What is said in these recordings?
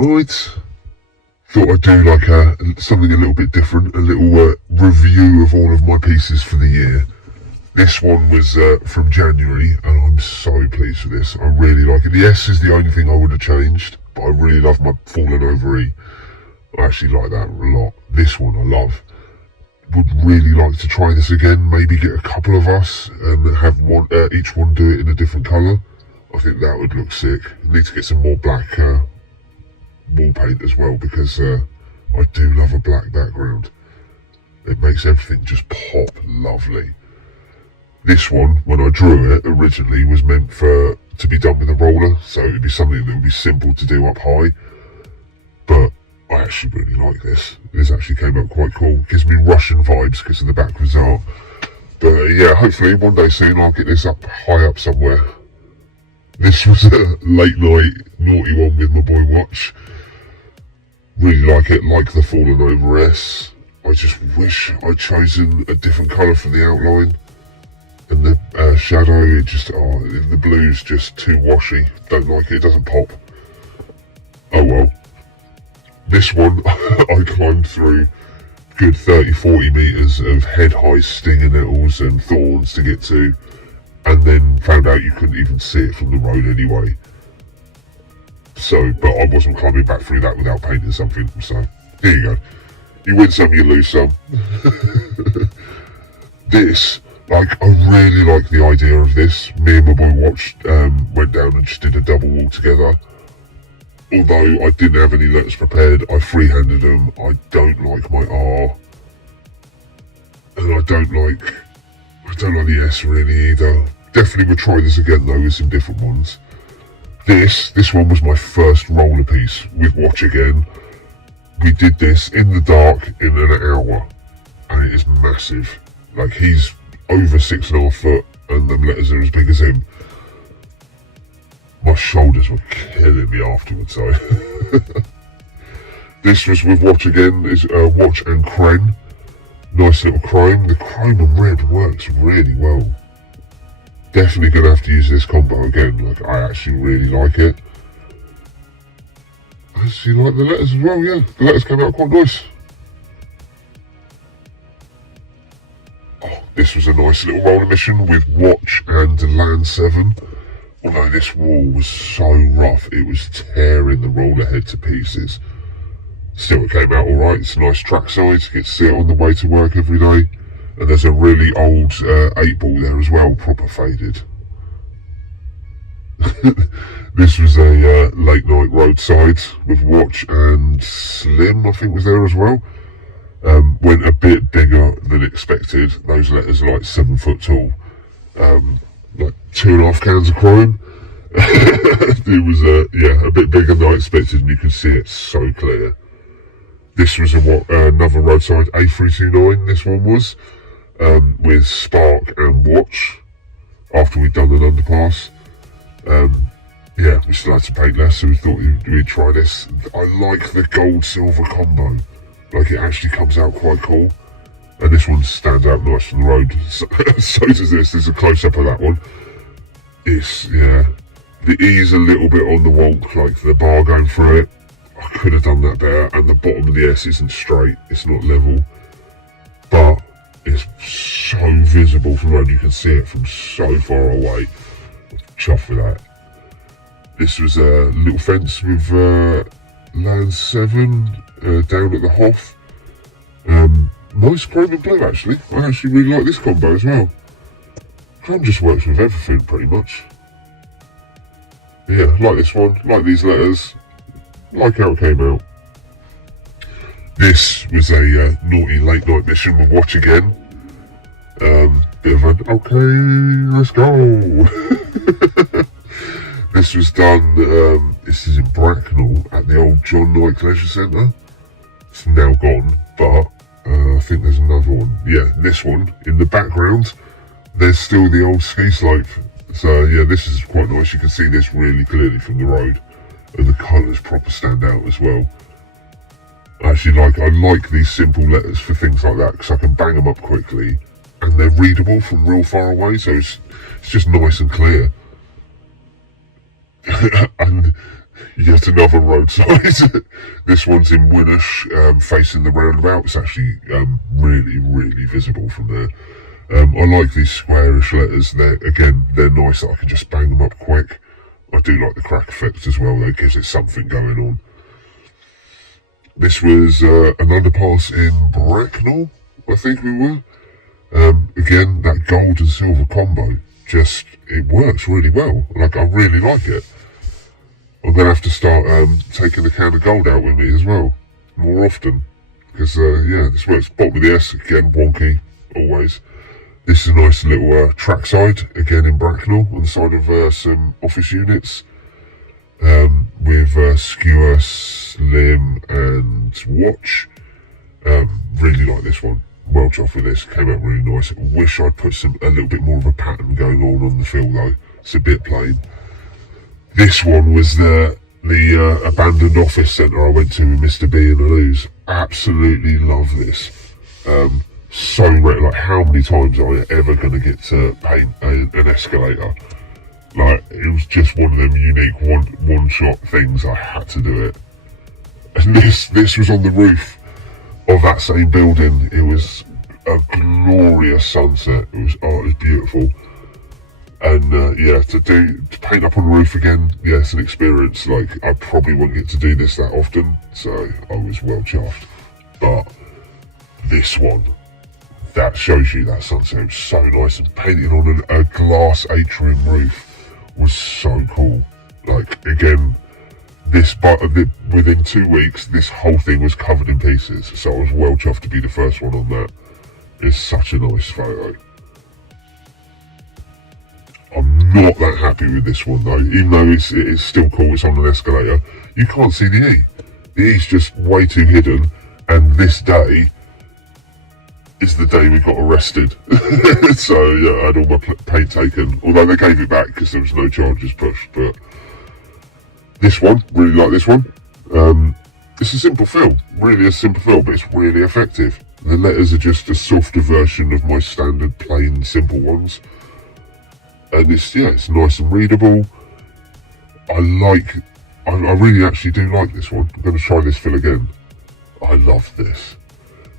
Right, thought I'd do like something a little bit different, a little review of all of my pieces for the year. This one was from January, and I'm so pleased with this. I really like it. The S is the only thing I would have changed, but I really love my fallen over E. I actually like that a lot. This one I love. Would really like to try this again, maybe get a couple of us and have each one do it in a different colour. I think that would look sick. I need to get some more black wall paint as well, because I do love a black background. It makes everything just pop lovely. This one, when I drew it originally, was meant to be done with a roller, so it would be something that would be simple to do up high. But I actually really like this. This actually came out quite cool. Gives me Russian vibes because of the backwards art. But yeah, hopefully one day soon I'll get this up high up somewhere. This was a late night naughty one with my boy Watch. Really like it, like the fallen over S. I just wish I'd chosen a different colour for the outline. And the shadow, the blue's just too washy. Don't like it, it doesn't pop. Oh well. This one, I climbed through good 30-40 metres of head-high stinger nettles and thorns to get to, and then found out you couldn't even see it from the road anyway. So, but I wasn't climbing back through that without painting something, so there you go. You win some, you lose some. This, like, I really like the idea of this. Me and my boy Watch went down and just did a double wall together. Although I didn't have any letters prepared, I freehanded them. I don't like my R, and I don't like the S really either. Definitely would try this again though with some different ones. This one was my first roller piece with Watch again. We did this in the dark in an hour, and it is massive. Like, he's over 6.5 foot, and them letters are as big as him. My shoulders were killing me afterwards, so. This was with Watch again, is Watch and Chrome. Nice little chrome. The chrome and red works really well. Definitely gonna have to use this combo again. Like, I actually really like it. I actually like the letters as well, yeah. The letters came out quite nice. Oh, this was a nice little roller mission with Watch and Land 7. Although this wall was so rough, it was tearing the roller head to pieces. Still, it came out alright. It's a nice track size, get to see it on the way to work every day. And there's a really old 8-ball there as well, proper faded. This was a late night roadside with Watch and Slim, I think was there as well. Went a bit bigger than expected. Those letters are like 7 foot tall. Like 2.5 cans of chrome. It was a bit bigger than I expected, and you can see it so clear. This was another roadside A329. This one was with Spark and Watch. After we'd done an underpass, we still had to paint less, so we thought we'd try this. I like the gold silver combo. Like, it actually comes out quite cool. And this one stands out nice from the road. So does this. There's a close-up of that one. The E's a little bit on the wonk, like the bar going through it. I could have done that better. And the bottom of the S isn't straight. It's not level. But it's so visible from the road. You can see it from so far away. Chuffed with that. This was a little fence with Land 7 down at the Hoff. Nice chrome and blue, actually. I actually really like this combo as well. Chrome just works with everything, pretty much. Yeah, like this one, like these letters, like how it came out. This was a naughty late night mission with Watch again. Bit of an, okay, let's go. This was done, this is in Bracknell at the old John Knight Leisure Centre. It's now gone, but I think there's another one. Yeah, this one, in the background, there's still the old ski slope. So yeah, this is quite nice. You can see this really clearly from the road. And the colours proper stand out as well. I like these simple letters for things like that, because I can bang them up quickly. And they're readable from real far away, so it's just nice and clear. And Yet another roadside. This one's in Winnish, facing the roundabout. It's actually really, really visible from there. I like these squarish letters. They're nice that I can just bang them up quick. I do like the crack effect as well, though, gives it something going on. This was an underpass in Bracknell, I think we were. Again, that gold and silver combo, it works really well. Like, I really like it. I'm going to have to start taking the can of gold out with me as well, more often. Because, this works. Bottom of the S, again, wonky, always. This is a nice little trackside, again in Bracknell, on the side of some office units. With skewer, slim, and watch. Really like this one. Well chuffed with this. Came out really nice. Wish I'd put a little bit more of a pattern going on the fill though. It's a bit plain. This one was the abandoned office centre I went to with Mr. B and Lou's. Absolutely love this. So rare. Like, how many times are you ever going to get to paint an escalator? Like, it was just one of them unique one-shot things. I had to do it. And this was on the roof of that same building. It was a glorious sunset. It was beautiful. And to paint up on the roof again, yeah, it's an experience. Like, I probably won't get to do this that often, so I was well chuffed. But this one, that shows you that sunset. It was so nice, and painting on a glass atrium roof was so cool. Like, again, within 2 weeks, this whole thing was covered in pieces, so I was well chuffed to be the first one on that. It's such a nice photo. I'm not that happy with this one though, even though it is still cool. It's on an escalator. You can't see the E. The E's just way too hidden, and this day is the day we got arrested. So yeah, I had all my paint taken, although they gave it back because there was no charges pushed. But this one, really like this one. It's a simple fill, really a simple fill, but it's really effective. The letters are just a softer version of my standard plain simple ones. And it's nice and readable. I really actually do like this one. I'm going to try this fill again. I love this.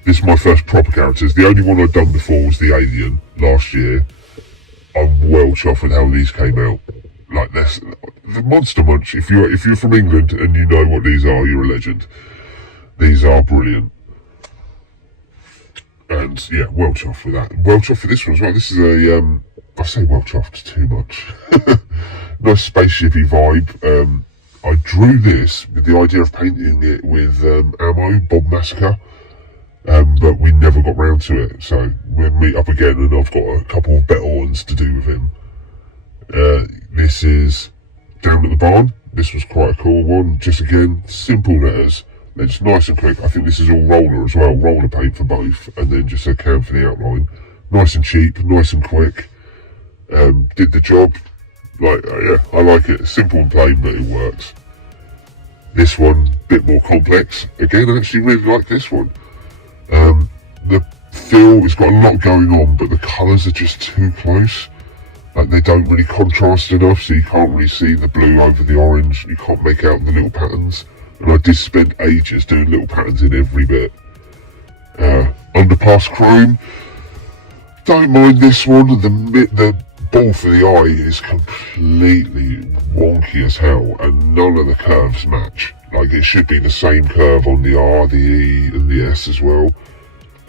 This is my first proper characters. The only one I'd done before was the Alien last year. I'm well chuffed with how these came out. Like this, the Monster Munch. If you're from England and you know what these are, you're a legend. These are brilliant. And yeah, well chuffed with that. Well chuffed for this one as well. This is I say well chuffed too much. Nice spaceshipy vibe. I drew this with the idea of painting it with Ammo, Bob Massacre. But we never got round to it. So we'll meet up again, and I've got a couple of better ones to do with him. This is Down at the Barn. This was quite a cool one. Just again, simple letters. It's nice and quick. I think this is all roller as well. Roller paint for both, and then just a can for the outline. Nice and cheap, nice and quick. Did the job. Like, yeah, I like it. Simple and plain, but it works. This one, bit more complex. Again, I actually really like this one. The feel, it's got a lot going on, but the colours are just too close. Like, they don't really contrast enough, so you can't really see the blue over the orange. You can't make out the little patterns. And I did spend ages doing little patterns in every bit. Underpass chrome. Don't mind this one. The ball for the eye is completely wonky as hell, and none of the curves match. Like, it should be the same curve on the R, the E, and the S as well.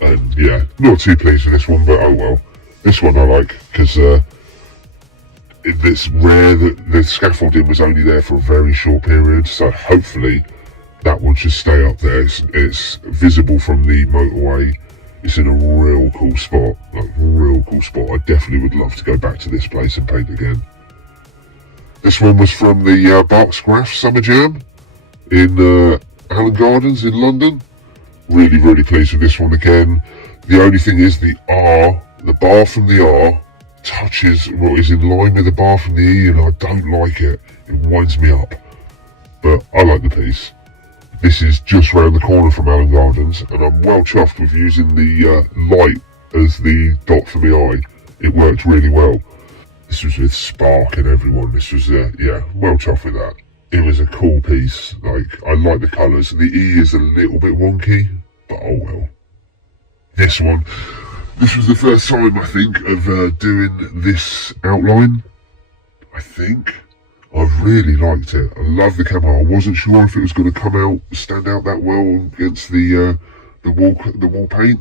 And yeah, not too pleased with this one, but oh well. This one I like, because it's rare that the scaffolding was only there for a very short period, so hopefully that will just stay up there. It's visible from the motorway. It's in a real cool spot, like real cool spot. I definitely would love to go back to this place and paint again. This one was from the Barks Graff Summer Jam in Allen Gardens in London. Really, really pleased with this one again. The only thing is the R, the bar from the R, touches what is in line with the bar from the E, and I don't like it. It winds me up. But I like the piece. This is just round the corner from Allen Gardens, and I'm well chuffed with using the light as the dot for the eye. It worked really well. This was with Spark and everyone. This was, yeah, well chuffed with that. it was a cool piece. Like, I like the colours. The E is a little bit wonky, but oh well. This was the first time, I think, of doing this outline. I think. I really liked it. I love the camo. I wasn't sure if it was going to come out, stand out that well against the wall paint,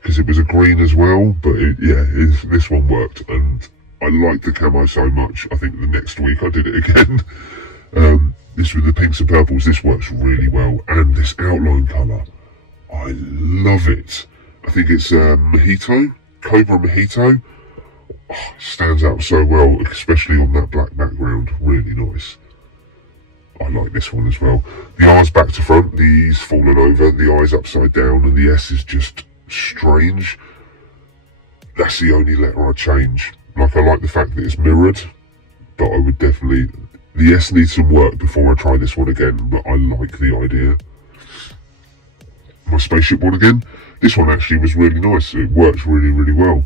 because it was a green as well. But this one worked, and I liked the camo so much. I think the next week I did it again. This with the pinks and purples. This works really well, and this outline colour, I love it. I think it's Mojito, Cobra Mojito. Oh, stands out so well, especially on that black background. Really nice. I like this one as well. The R's back to front, the E's fallen over, the I's upside down, and the S is just strange. That's the only letter I change. Like, I like the fact that it's mirrored, but I would definitely... The S needs some work before I try this one again, but I like the idea. My spaceship one again. This one actually was really nice. It works really, really well.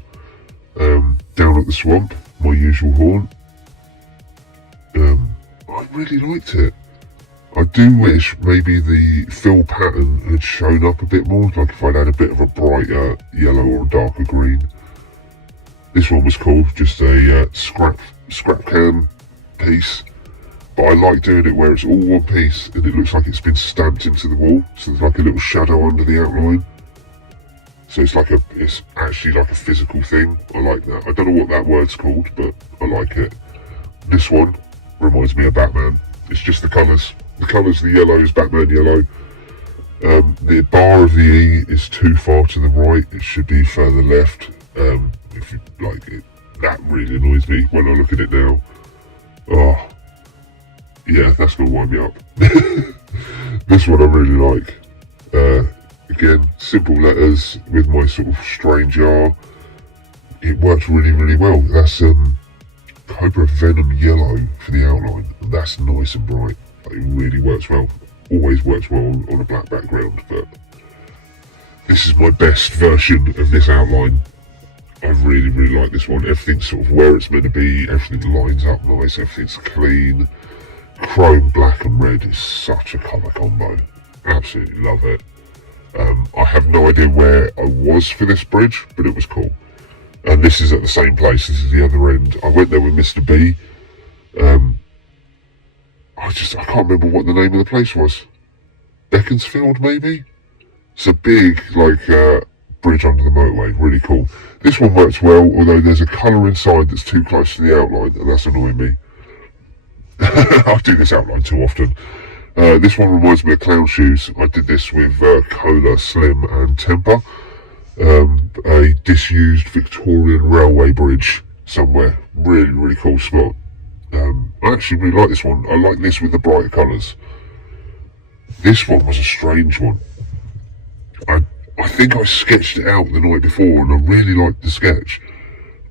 Down at the swamp, my usual horn. I really liked it. I do wish maybe the fill pattern had shown up a bit more, like if I'd had a bit of a brighter yellow or a darker green. This one was cool, just a scrap can piece. But I like doing it where it's all one piece and it looks like it's been stamped into the wall. So there's like a little shadow under the outline. So it's actually like a physical thing. I like that. I don't know what that word's called, but I like it. This one reminds me of Batman. It's just the colours. The colours, the yellow is Batman yellow. The bar of the E is too far to the right. It should be further left. If you like it, that really annoys me when I look at it now. Oh, yeah, that's gonna wind me up. This one I really like. Again, simple letters with my sort of strange R. It works really, really well. That's Cobra Venom yellow for the outline. That's nice and bright. It really works well. Always works well on a black background, but this is my best version of this outline. I really, really like this one. Everything's sort of where it's meant to be. Everything lines up nice. Everything's clean. Chrome, black and red is such a colour combo. Absolutely love it. I have no idea where I was for this bridge, but it was cool. And this is at the same place. This is the other end. I went there with Mr. B. I can't remember what the name of the place was. Beaconsfield, maybe? It's a big, bridge under the motorway. Really cool. This one works well, although there's a colour inside that's too close to the outline, and that's annoying me. I do this outline too often. This one reminds me of clown shoes. I did this with Cola, Slim and Temper. A disused Victorian railway bridge somewhere. Really, really cool spot. I actually really like this one. I like this with the brighter colours. This one was a strange one. I think I sketched it out the night before and I really liked the sketch.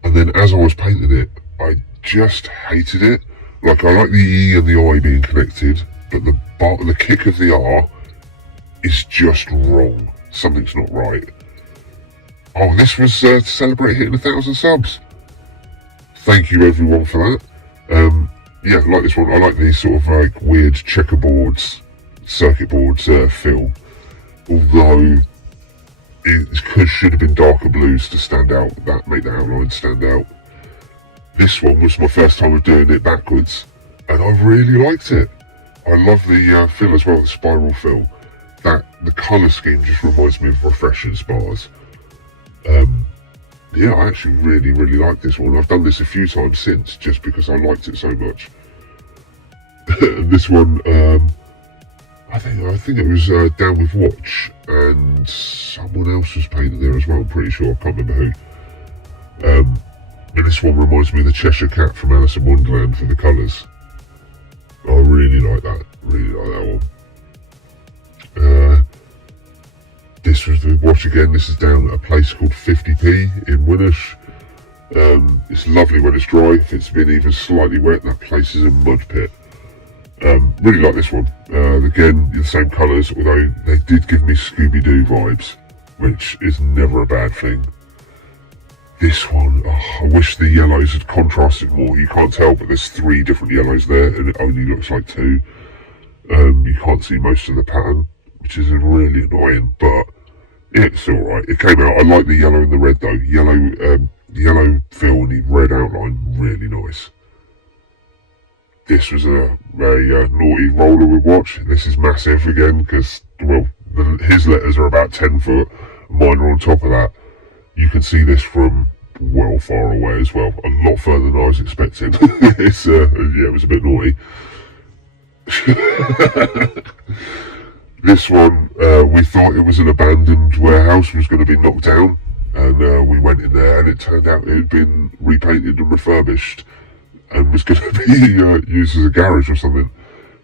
And then as I was painting it, I just hated it. Like, I like the E and the I being connected, but the kick of the R is just wrong. Something's not right. Oh, this was to celebrate hitting 1,000 subs. Thank you everyone for that. Yeah, I like this one. I like these sort of like weird checkerboards, circuit boards feel. Although it should have been darker blues to stand out, that make the outline stand out. This one was my first time of doing it backwards, and I really liked it. I love the fill as well, the spiral fill. The colour scheme just reminds me of Refreshers bars. Yeah, I actually really, really like this one. I've done this a few times since, just because I liked it so much. This one, I think it was Down With Watch, and someone else was painted there as well, I'm pretty sure, I can't remember who. And this one reminds me of the Cheshire Cat from Alice in Wonderland for the colours. I really like that, one. This was the watch again. This is down at a place called 50p in Winnish. It's lovely when it's dry. If it's been even slightly wet, that place is a mud pit. Really like this one. Again, the same colours, although they did give me Scooby-Doo vibes, which is never a bad thing. This one, I wish the yellows had contrasted more. You can't tell, but there's 3 different yellows there, and it only looks like 2. You can't see most of the pattern, which is really annoying, but it's alright. It came out. I like the yellow and the red though. Yellow fill and the red outline, really nice. This was a naughty roller with watch. This is massive again because, well, his letters are about 10 foot. Mine are on top of that. You can see this from well far away as well. A lot further than I was expecting. It's yeah, it was a bit naughty. This one, we thought it was an abandoned warehouse, was going to be knocked down, and we went in there, and it turned out it had been repainted and refurbished, and was going to be used as a garage or something.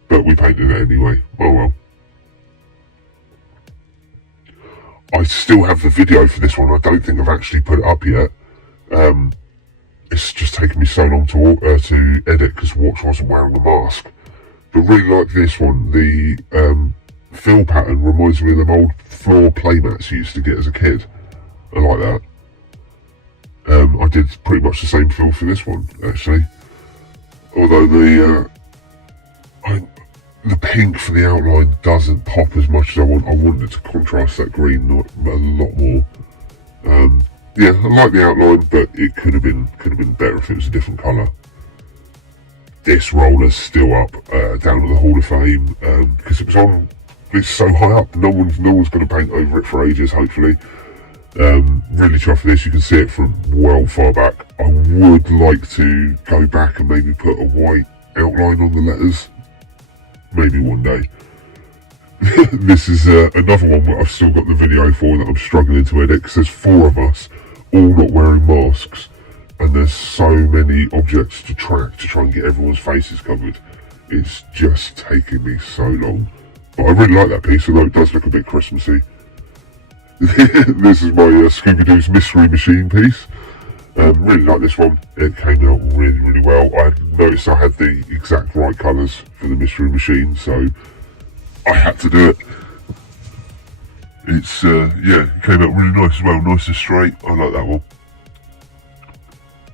But we painted it anyway. Oh well. I still have the video for this one. I don't think I've actually put it up yet. It's just taken me so long to edit because Watch wasn't wearing a mask. But really like this one. The fill pattern reminds me of them old floor playmats you used to get as a kid. I like that. I did pretty much the same fill for this one actually. Although the pink for the outline doesn't pop as much as I want. I wanted it to contrast that green a lot more. Yeah, I like the outline, but it could have been better if it was a different colour. This roller's still up down at the Hall of Fame because it's so high up. No one's going to paint over it for ages. Hopefully, really chuffed for this. You can see it from well far back. I would like to go back and maybe put a white outline on the letters. Maybe one day. This is another one where I've still got the video for that I'm struggling to edit because there's 4 of us all not wearing masks and there's so many objects to track to try and get everyone's faces covered. It's just taking me so long. But I really like that piece, although it does look a bit Christmassy. This is my Scooby-Doo's Mystery Machine piece. Really like this one. It came out really, really well. I noticed I had the exact right colours for the Mystery Machine, so I had to do it. It's, yeah, it came out really nice as well. Nice and straight. I like that one.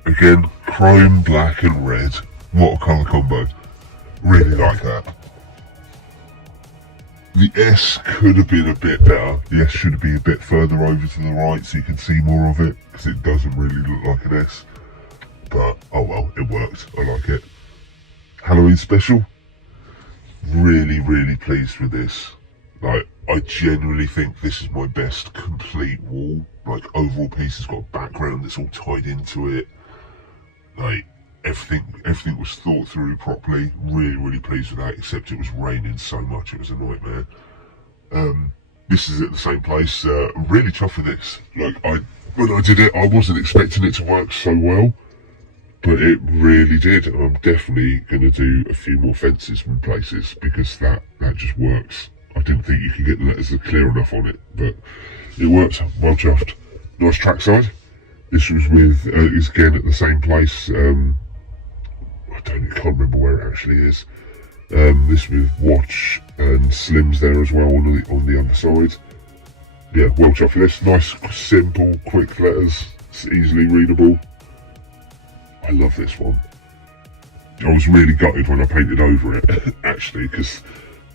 Again, chrome, black and red. What a colour combo. Really like that. The S could have been a bit better. The S should be a bit further over to the right so you can see more of it, because it doesn't really look like an S. But, oh well, it worked. I like it. Halloween special. Really, really pleased with this. Like, I genuinely think this is my best complete wall. Like, overall piece has got a background that's all tied into it. Like, everything was thought through properly. Really, really pleased with that, except it was raining so much, it was a nightmare. This is at the same place. Really chuffed with this. Like, when I did it, I wasn't expecting it to work so well, but it really did. And I'm definitely going to do a few more fences from places because that just works. I didn't think you could get the letters clear enough on it, but it works. Well chuffed. Nice trackside. This was with, is again at the same place. I can't remember where it actually is. This with Watch and Slims there as well on the other side. Yeah, well chuffed for this. Nice, simple, quick letters. It's easily readable. I love this one. I was really gutted when I painted over it, actually, because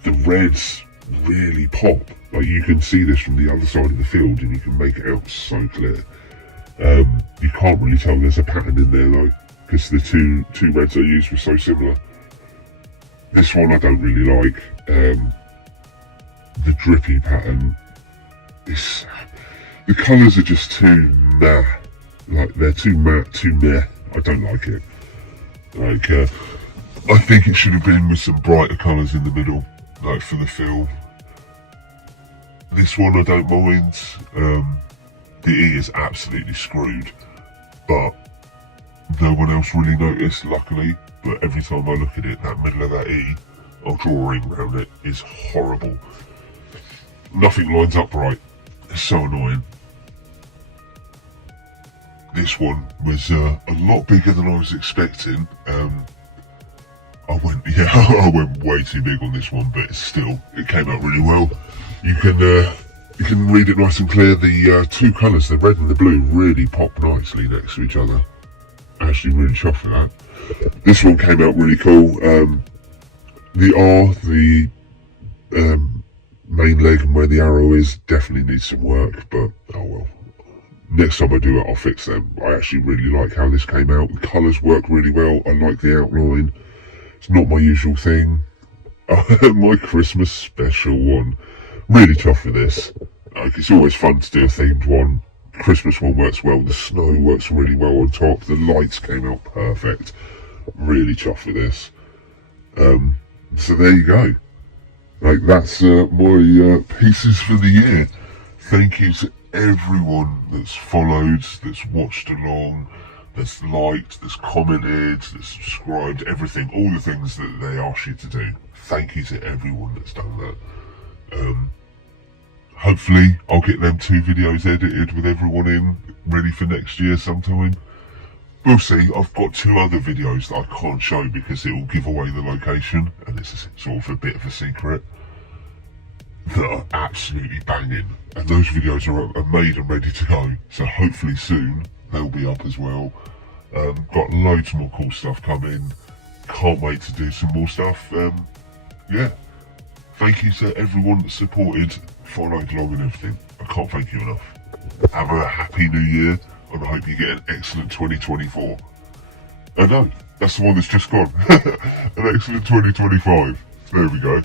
the reds really pop. Like, you can see this from the other side of the field and you can make it out so clear. You can't really tell there's a pattern in there though, because the two reds I used were so similar. This one I don't really like. The drippy pattern. The colours are just too meh. Like, they're too matte, too meh. I don't like it. Like, I think it should have been with some brighter colours in the middle, like for the fill. This one I don't mind. The E is absolutely screwed, but no one else really noticed, luckily. But every time I look at it, that middle of that E, I'll draw a ring around it, is horrible. Nothing lines up right. It's so annoying. This one was a lot bigger than I was expecting. I went way too big on this one, but it came out really well. You can read it nice and clear. The two colours, the red and the blue, really pop nicely next to each other. Actually really chuffed for that. This one came out really cool. The R, the main leg and where the arrow is definitely needs some work, but oh well. Next time I do it, I'll fix them. I actually really like how this came out. The colours work really well. I like the outline. It's not my usual thing. My Christmas special one. Really tough for this. It's always fun to do a themed one. Christmas one works well. The snow works really well on top. The lights came out perfect. Really chuffed for this. So there you go. Like, that's my pieces for the year. Thank you to everyone that's followed, that's watched along, that's liked, that's commented, that's subscribed, everything, all the things that they ask you to do. Thank you to everyone that's done that. Hopefully I'll get them 2 videos edited with everyone in, ready for next year sometime. We'll see. I've got 2 other videos that I can't show because it will give away the location, and it's sort of a bit of a secret, that are absolutely banging. And those videos are made and ready to go. So hopefully soon they'll be up as well. Got loads more cool stuff coming. Can't wait to do some more stuff. Yeah. Thank you to everyone that supported, followed along and everything. I can't thank you enough. Have a happy new year, and I hope you get an excellent 2024. No, that's the one that's just gone. An excellent 2025. There we go.